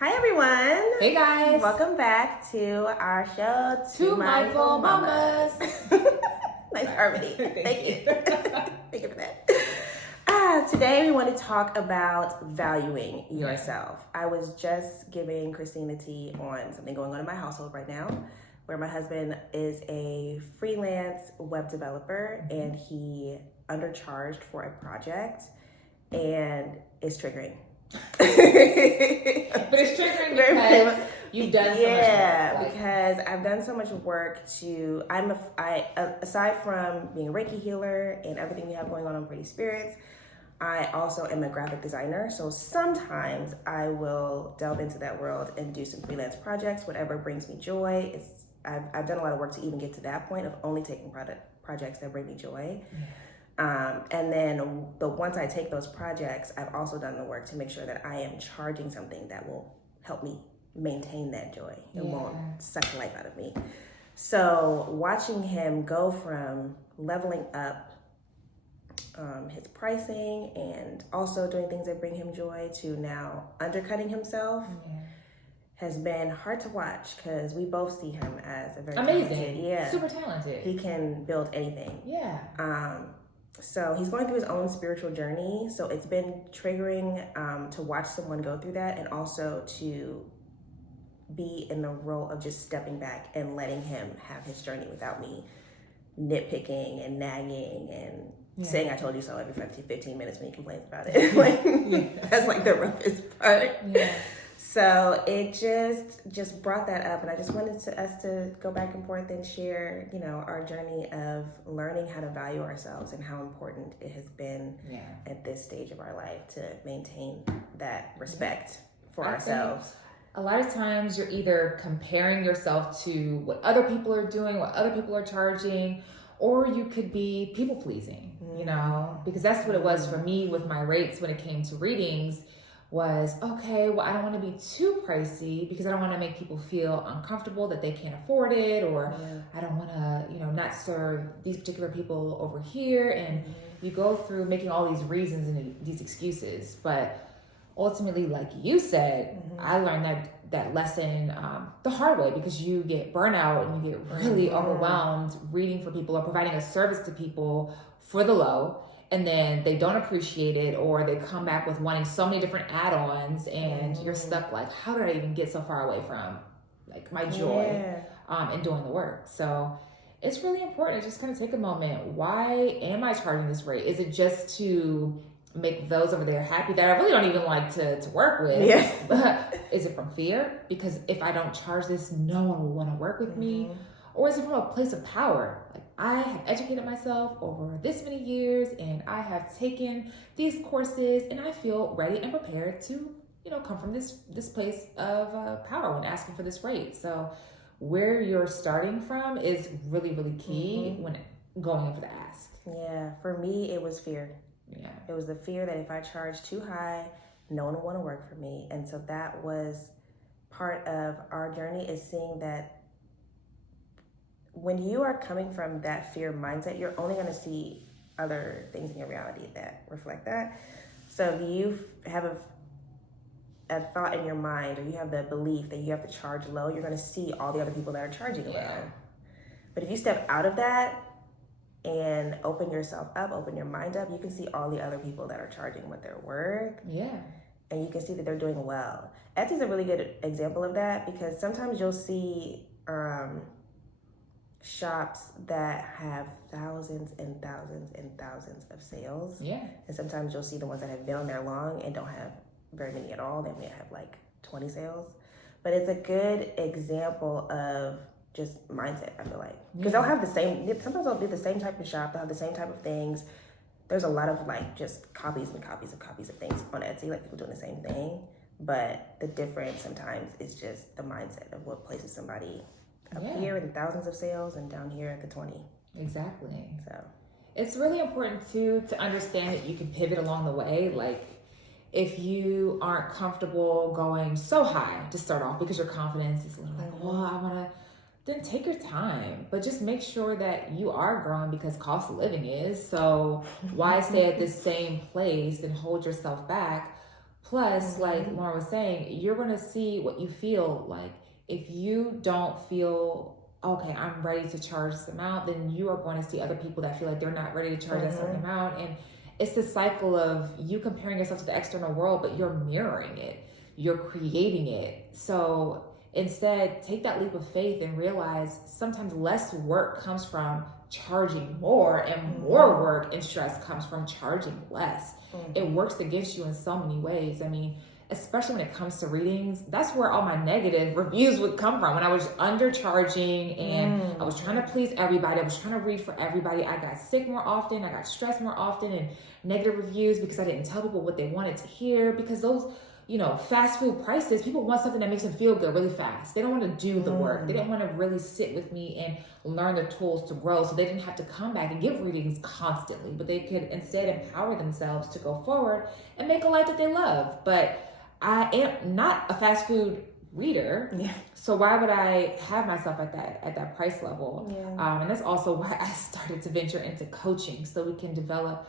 Hi everyone. Hey guys. Welcome back to our show, Two Mindful Mamas. Nice harmony. Thank you. Thank you for that. Today we want to talk about valuing yourself. I was just giving Christina tea on something going on in my household right now, where my husband is a freelance web developer and he undercharged for a project and it's triggering. But it's triggering because you've done so much work. Yeah, because I've done so much work to, aside from being a Reiki healer and everything we have going on Pretty Spirits, I also am a graphic designer. So sometimes I will delve into that world and do some freelance projects, whatever brings me joy. I've done a lot of work to even get to that point of only taking projects that bring me joy. And then once I take those projects, I've also done the work to make sure that I am charging something that will help me maintain that joy. It won't suck the life out of me. So watching him go from leveling up his pricing and also doing things that bring him joy to now undercutting himself has been hard to watch because we both see him as a very amazing, super talented. He can build anything. Yeah. So he's going through his own spiritual journey. So it's been triggering to watch someone go through that and also to be in the role of just stepping back and letting him have his journey without me nitpicking and nagging and saying I told you so every 15 minutes when he complains about it. That's like the roughest part. Yeah. So it just brought that up, and I just wanted us to go back and forth and share, our journey of learning how to value ourselves and how important it has been at this stage of our life to maintain that respect for ourselves. A lot of times you're either comparing yourself to what other people are doing, what other people are charging, or you could be people pleasing, because that's what it was for me with my rates when it came to readings. Was, okay, well, I don't want to be too pricey because I don't want to make people feel uncomfortable that they can't afford it, or I don't want to, not serve these particular people over here. And you go through making all these reasons and these excuses. But ultimately, like you said, I learned that lesson the hard way because you get burnout and you get really overwhelmed reading for people or providing a service to people for the low. And then they don't appreciate it, or they come back with wanting so many different add-ons, and you're stuck like, how did I even get so far away from like my joy in doing the work? So it's really important to just kind of take a moment. Why am I charging this rate? Is it just to make those over there happy that I really don't even like to work with? Is it from fear? Because if I don't charge this, no one will want to work with me. Or is it from a place of power? Like, I have educated myself over this many years and I have taken these courses and I feel ready and prepared to, come from this place of power when asking for this rate. So where you're starting from is really, really key when going in for the ask. Yeah, for me, it was fear. Yeah. It was the fear that if I charged too high, no one would want to work for me. And so that was part of our journey, is seeing that when you are coming from that fear mindset, you're only going to see other things in your reality that reflect that. So if you have a thought in your mind, or you have the belief that you have to charge low, you're going to see all the other people that are charging low. But if you step out of that and open yourself up, open your mind up, you can see all the other people that are charging what they're worth. Yeah. And you can see that they're doing well. Etsy's a really good example of that, because sometimes you'll see shops that have thousands and thousands and thousands of sales. Yeah. And sometimes you'll see the ones that have been on there long and don't have very many at all. They may have like 20 sales. But it's a good example of just mindset, I feel like. Because they'll have sometimes they'll do the same type of shop, they'll have the same type of things. There's a lot of like just copies and copies of copies of things on Etsy, like people doing the same thing. But the difference sometimes is just the mindset of what places somebody up here in thousands of sales and down here at the 20. Exactly. So it's really important too to understand that you can pivot along the way. Like, if you aren't comfortable going so high to start off because your confidence is a little like, well, I want to, then take your time, but just make sure that you are growing, because cost of living is. So why stay at this same place and hold yourself back? Plus, like Lauren was saying, you're going to see what you feel like. If you don't feel, okay, I'm ready to charge this amount, then you are going to see other people that feel like they're not ready to charge that certain amount. And it's the cycle of you comparing yourself to the external world, but you're mirroring it. You're creating it. So instead, take that leap of faith and realize sometimes less work comes from charging more, and more work and stress comes from charging less. It works against you in so many ways. I mean, especially when it comes to readings, that's where all my negative reviews would come from. When I was undercharging and I was trying to please everybody, I was trying to read for everybody, I got sick more often, I got stressed more often, and negative reviews because I didn't tell people what they wanted to hear. Because those, fast food prices, people want something that makes them feel good really fast. They don't want to do the work. They didn't want to really sit with me and learn the tools to grow. So they didn't have to come back and give readings constantly, but they could instead empower themselves to go forward and make a life that they love. But I am not a fast food reader. Yeah. So why would I have myself at that price level? Yeah. And that's also why I started to venture into coaching, so we can develop,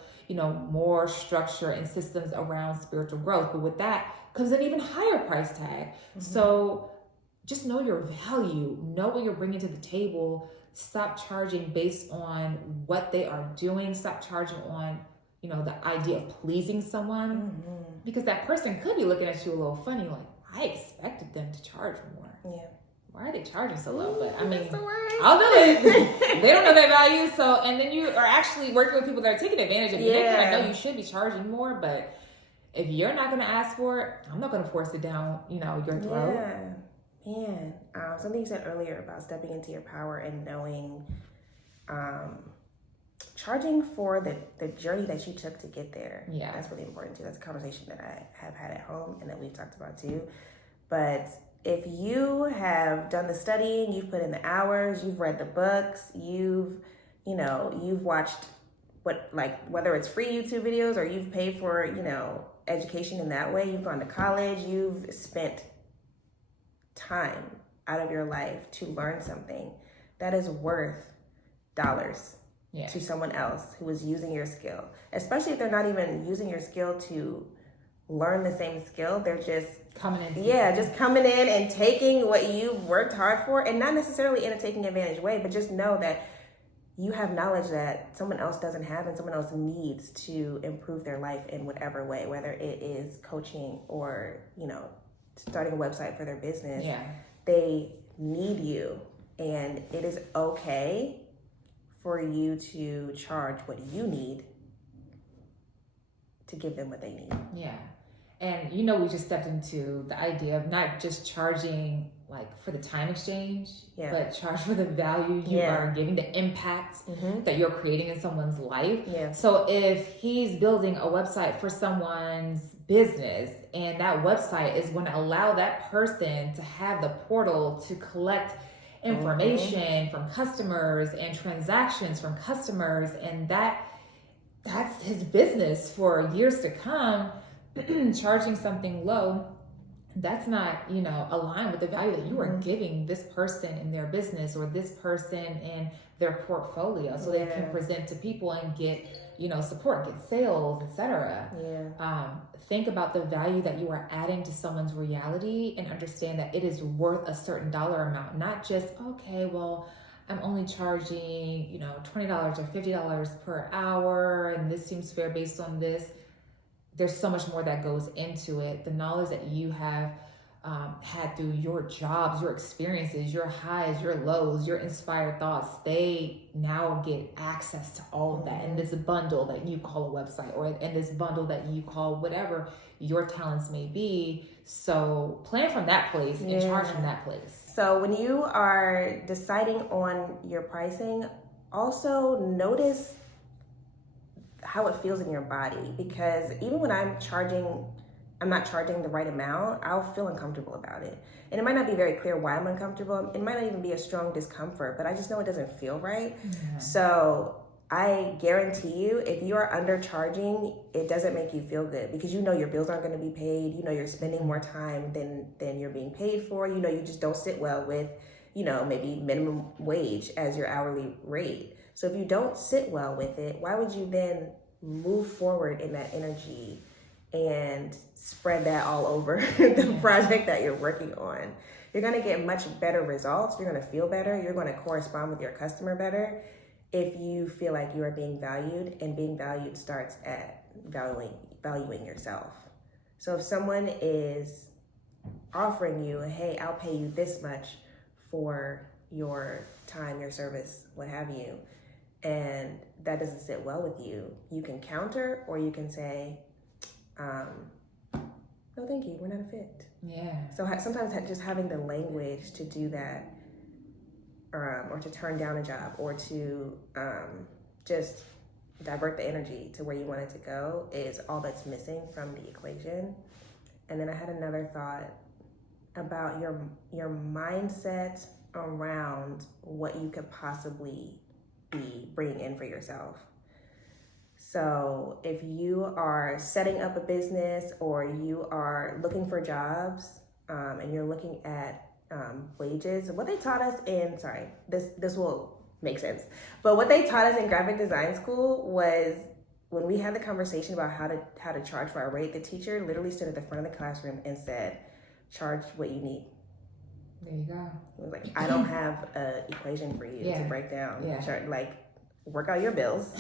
more structure and systems around spiritual growth. But with that comes an even higher price tag. So just know your value, know what you're bringing to the table. Stop charging based on what they are doing. Stop charging on, the idea of pleasing someone, because that person could be looking at you a little funny, like, I expected them to charge more. Yeah. Why are they charging so low? But I mean, That's the word. I'll do it. They don't know their value. So, and then you are actually working with people that are taking advantage of you. They kind of know you should be charging more, but if you're not going to ask for it, I'm not going to force it down, your throat. Yeah, man. Something you said earlier about stepping into your power and knowing, charging for the journey that you took to get there. Yeah. That's really important too. That's a conversation that I have had at home and that we've talked about too. But if you have done the studying, you've put in the hours, you've read the books, you've watched whether it's free YouTube videos or you've paid for, education in that way, you've gone to college, you've spent time out of your life to learn something that is worth dollars to someone else who is using your skill, especially if they're not even using your skill to learn the same skill. They're just coming in. Just coming in and taking what you've worked hard for, and not necessarily in a taking advantage way, but just know that you have knowledge that someone else doesn't have and someone else needs to improve their life in whatever way, whether it is coaching or, starting a website for their business. Yeah. They need you, and it is okay for you to charge what you need to give them what they need. Yeah. And we just stepped into the idea of not just charging for the time exchange, but charge for the value you are giving, the impact that you're creating in someone's life. Yeah. So if he's building a website for someone's business, and that website is going to allow that person to have the portal to collect information from customers and transactions from customers, and that's his business for years to come, charging something low, that's not, aligned with the value that you are giving this person in their business or this person in their portfolio, so they can present to people and get, support, get sales, etc. Think about the value that you are adding to someone's reality and understand that it is worth a certain dollar amount, not just, okay, well, I'm only charging, $20 or $50 per hour, and this seems fair based on this. There's so much more that goes into it. The knowledge that you have had through your jobs, your experiences, your highs, your lows, your inspired thoughts, they now get access to all of that in this bundle that you call a website, or in this bundle that you call whatever your talents may be. So plan from that place and charge from that place. So when you are deciding on your pricing, also notice how it feels in your body, because even when I'm not charging the right amount, I'll feel uncomfortable about it. And it might not be very clear why I'm uncomfortable. It might not even be a strong discomfort, but I just know it doesn't feel right. So I guarantee you, if you are undercharging, it doesn't make you feel good, because your bills aren't going to be paid. You're spending more time than you're being paid for. You just don't sit well with, maybe minimum wage as your hourly rate. So if you don't sit well with it, why would you then move forward in that energy and spread that all over the project that you're working on. You're going to get much better results. You're going to feel better. You're going to correspond with your customer better if you feel like you are being valued, and being valued starts at valuing yourself. So if someone is offering you, hey, I'll pay you this much for your time, your service, what have you, and that doesn't sit well with you, you can counter, or you can say, no, thank you, we're not a fit. Yeah. So sometimes just having the language to do that, or to turn down a job, or to just divert the energy to where you want it to go, is all that's missing from the equation. And then I had another thought about your mindset around what you could possibly be bringing in for yourself. So if you are setting up a business, or you are looking for jobs, and you're looking at wages, what they taught us in, this will make sense, but what they taught us in graphic design school was, when we had the conversation about how to charge for our rate, the teacher literally stood at the front of the classroom and said, charge what you need. There you go. It was like, I don't have an equation for you to break down. Like, work out your bills,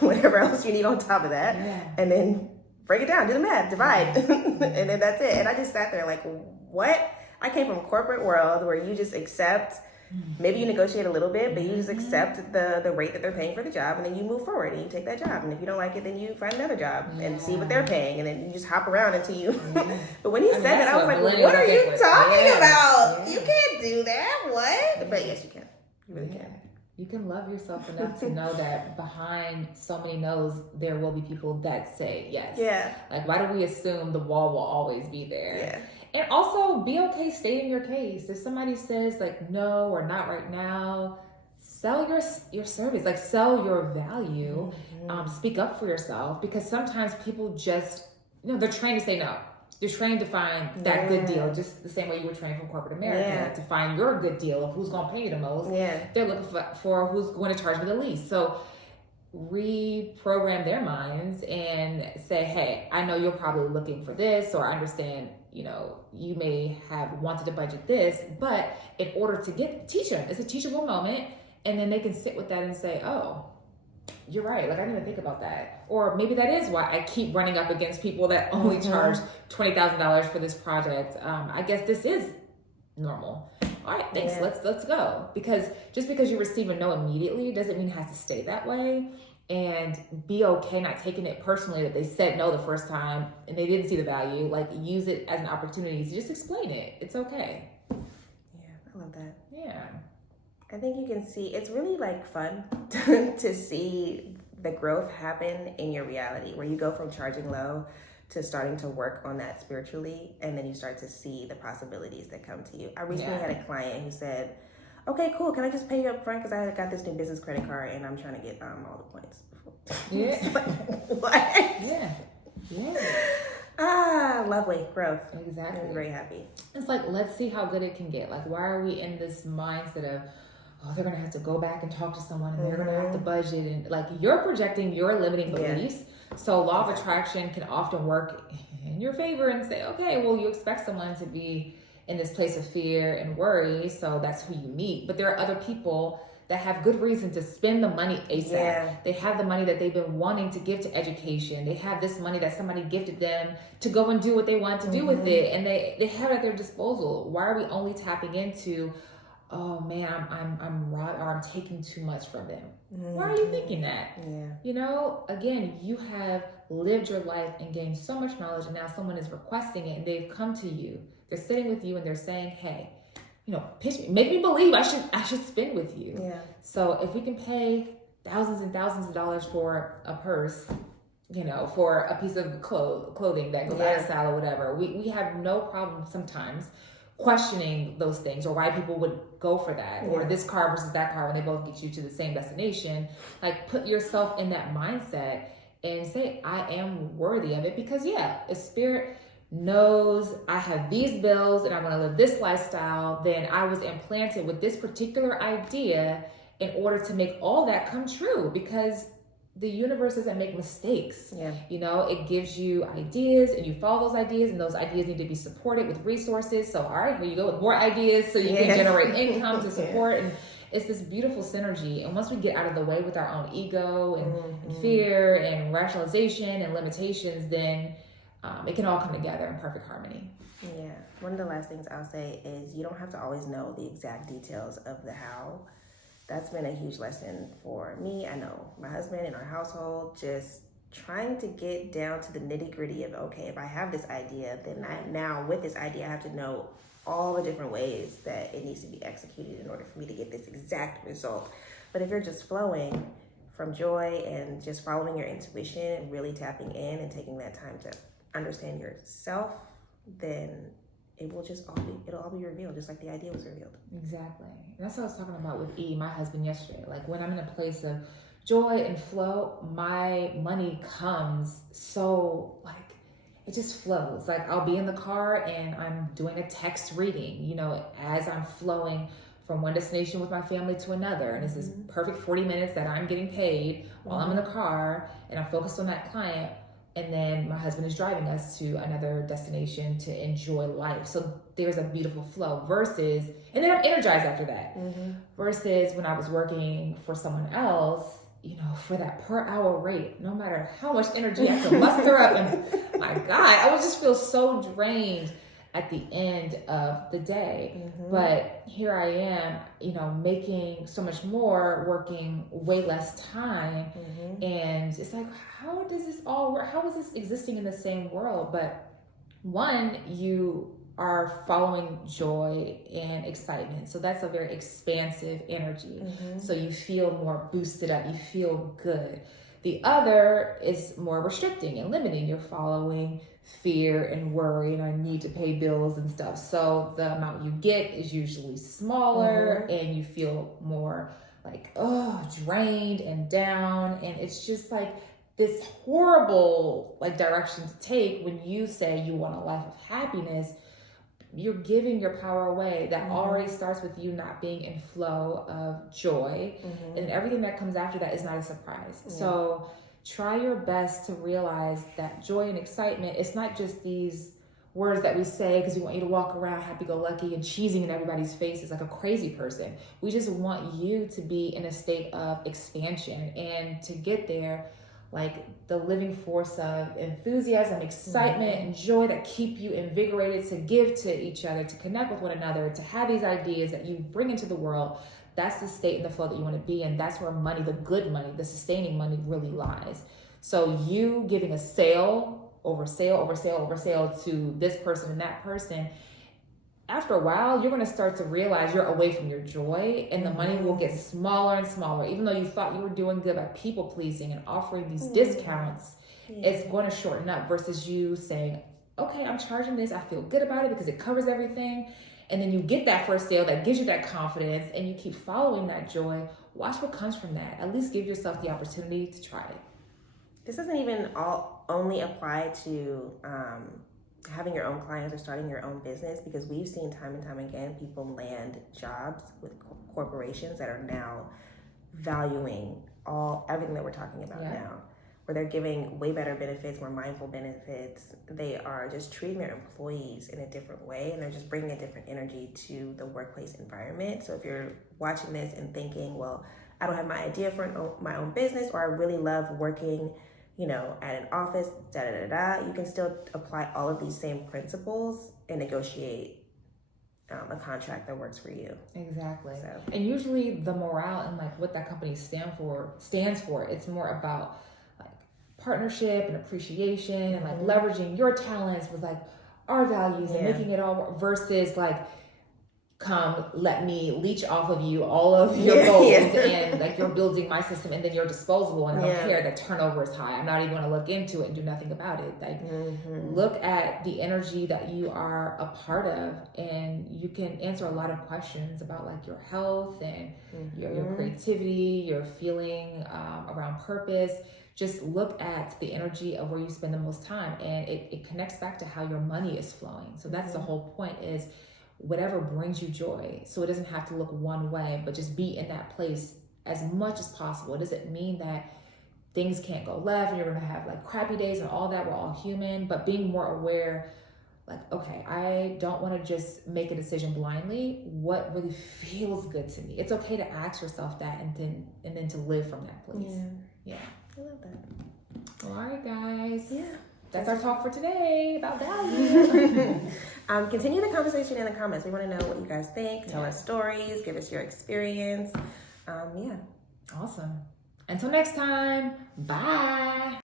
whatever else you need on top of that, and then break it down, do the math, divide, and then that's it. And I just sat there like, what? I came from a corporate world where you just accept, maybe you negotiate a little bit, but you just accept the rate that they're paying for the job, and then you move forward and you take that job. And if you don't like it, then you find another job and see what they're paying, and then you just hop around until you. But when he said that, I was like, what are you talking about? You can't do that. What? But yes, you can. You really can. You can love yourself enough to know that behind so many no's, there will be people that say yes. Yeah. Like, why do we assume the wall will always be there? Yeah. And also, be okay stating your case. If somebody says like no or not right now, sell your service, like sell your value. Speak up for yourself, because sometimes people just, they're trained to say no. They're trained to find that good deal, just the same way you were trained from corporate America to find your good deal of who's going to pay you the most. They're looking for who's going to charge me the least. So reprogram their minds and say, hey, I know you're probably looking for this, or I understand, you may have wanted to budget this, but in order to teach them, it's a teachable moment, and then they can sit with that and say, oh, you're right, like I didn't even think about that. Or maybe that is why I keep running up against people that only charge $20,000 for this project. I guess this is normal. All right, thanks, let's go. Because just because you receive a no immediately doesn't mean it has to stay that way. And be okay not taking it personally that they said no the first time and they didn't see the value. Like, use it as an opportunity to just explain it. It's okay. Yeah, I love that. Yeah. I think you can see, it's really like fun to see the growth happen in your reality, where you go from charging low to starting to work on that spiritually, and then you start to see the possibilities that come to you. I recently had a client who said, okay, cool, can I just pay you up front because I got this new business credit card and I'm trying to get all the points. Yeah. Like, what? Yeah. Lovely growth. Exactly. I'm very happy. It's like, let's see how good it can get. Like, why are we in this mindset of, oh, they're going to have to go back and talk to someone, and they're going to have to budget, and like, you're projecting your limiting beliefs. So law of attraction can often work in your favor and say, okay, well, you expect someone to be in this place of fear and worry, so that's who you meet. But there are other people that have good reason to spend the money ASAP. Yeah. They have the money that they've been wanting to give to education. They have this money that somebody gifted them to go and do what they want to do with it, and they have it at their disposal. Why are we only tapping into, oh man, I'm robbed, or I'm taking too much from them? Why are you thinking that? Again, you have lived your life and gained so much knowledge, and now someone is requesting it, and they've come to you. They're sitting with you and they're saying, hey, pitch me, make me believe I should spend with you. Yeah. So if we can pay thousands and thousands of dollars for a purse, for a piece of clothing that goes out of style or whatever, we have no problem sometimes questioning those things, or why people would go for that, or this car versus that car when they both get you to the same destination. Like, put yourself in that mindset and say, I am worthy of it, because if spirit knows I have these bills and I want to live this lifestyle, then I was implanted with this particular idea in order to make all that come true, because the universe doesn't make mistakes. Yeah. You know, it gives you ideas and you follow those ideas, and those ideas need to be supported with resources. So, all right, here you go with more ideas so you can generate income to support. And it's this beautiful synergy. And once we get out of the way with our own ego and fear and rationalization and limitations, then it can all come together in perfect harmony. Yeah. One of the last things I'll say is you don't have to always know the exact details of the how. That's been a huge lesson for me. I know my husband and our household, just trying to get down to the nitty gritty of, okay, if I have this idea, then now with this idea, I have to know all the different ways that it needs to be executed in order for me to get this exact result. But if you're just flowing from joy and just following your intuition and really tapping in and taking that time to understand yourself, then it'll all be revealed, just like the idea was revealed. Exactly. And that's what I was talking about with my husband yesterday. Like when I'm in a place of joy and flow, my money comes so like it just flows. Like I'll be in the car and I'm doing a text reading, you know, as I'm flowing from one destination with my family to another. And it's this perfect 40 minutes that I'm getting paid while I'm in the car and I'm focused on that client. And then my husband is driving us to another destination to enjoy life. So there's a beautiful flow versus, and then I'm energized after that. Versus when I was working for someone else, you know, for that per hour rate, no matter how much energy I can muster up, and my God, I would just feel so drained at the end of the day. But here I am, you know, making so much more, working way less time. And it's like, how does this all work? How is this existing in the same world? But one, you are following joy and excitement. So that's a very expansive energy. So you feel more boosted up, you feel good. The other is more restricting and limiting. You're following fear and worry, and I need to pay bills and stuff. So the amount you get is usually smaller and you feel more like, drained and down. And it's just like this horrible like direction to take when you say you want a life of happiness. You're giving your power away. That already starts with you not being in flow of joy. And everything that comes after that is not a surprise. So try your best to realize that joy and excitement, it's not just these words that we say because we want you to walk around happy-go-lucky and cheesing in everybody's faces like a crazy person. We just want you to be in a state of expansion, and to get there, like the living force of enthusiasm, excitement, and joy that keep you invigorated to give to each other, to connect with one another, to have these ideas that you bring into the world. That's the state and the flow that you want to be in. That's where money, the good money, the sustaining money really lies. So you giving a sale over sale over sale over sale to this person and that person, after a while, you're going to start to realize you're away from your joy, and the money will get smaller and smaller. Even though you thought you were doing good by people pleasing and offering these discounts, it's going to shorten up versus you saying, okay, I'm charging this. I feel good about it because it covers everything. And then you get that first sale that gives you that confidence, and you keep following that joy. Watch what comes from that. At least give yourself the opportunity to try it. This doesn't even only apply to having your own clients or starting your own business, because we've seen time and time again people land jobs with corporations that are now valuing everything that we're talking about now, where they're giving way better benefits, more mindful benefits. They are just treating their employees in a different way, and they're just bringing a different energy to the workplace environment. So if you're watching this and thinking, well, I don't have my idea for my own business, or I really love working, you know, at an office, you can still apply all of these same principles and negotiate a contract that works for you. Exactly. So. And usually the morale and like what that company stands for, it's more about like partnership and appreciation and like leveraging your talents with like our values and making it all work, versus like, come, let me leech off of you all of your goals and like you're building my system, and then you're disposable and I don't care that turnover is high. I'm not even going to look into it and do nothing about it. Like look at the energy that you are a part of, and you can answer a lot of questions about like your health and your creativity, your feeling around purpose. Just look at the energy of where you spend the most time, and it connects back to how your money is flowing. So that's the whole point, is whatever brings you joy. So it doesn't have to look one way, but just be in that place as much as possible. It doesn't mean that things can't go left, and you're gonna have like crappy days and all that. We're all human, but being more aware, like, okay, I don't want to just make a decision blindly. What really feels good to me? It's okay to ask yourself that, and then to live from that place. Yeah. I love that. Well, all right, guys. Yeah. That's our talk for today about value. Continue the conversation in the comments. We want to know what you guys think. Tell us stories. Give us your experience. Yeah. Awesome. Until next time. Bye.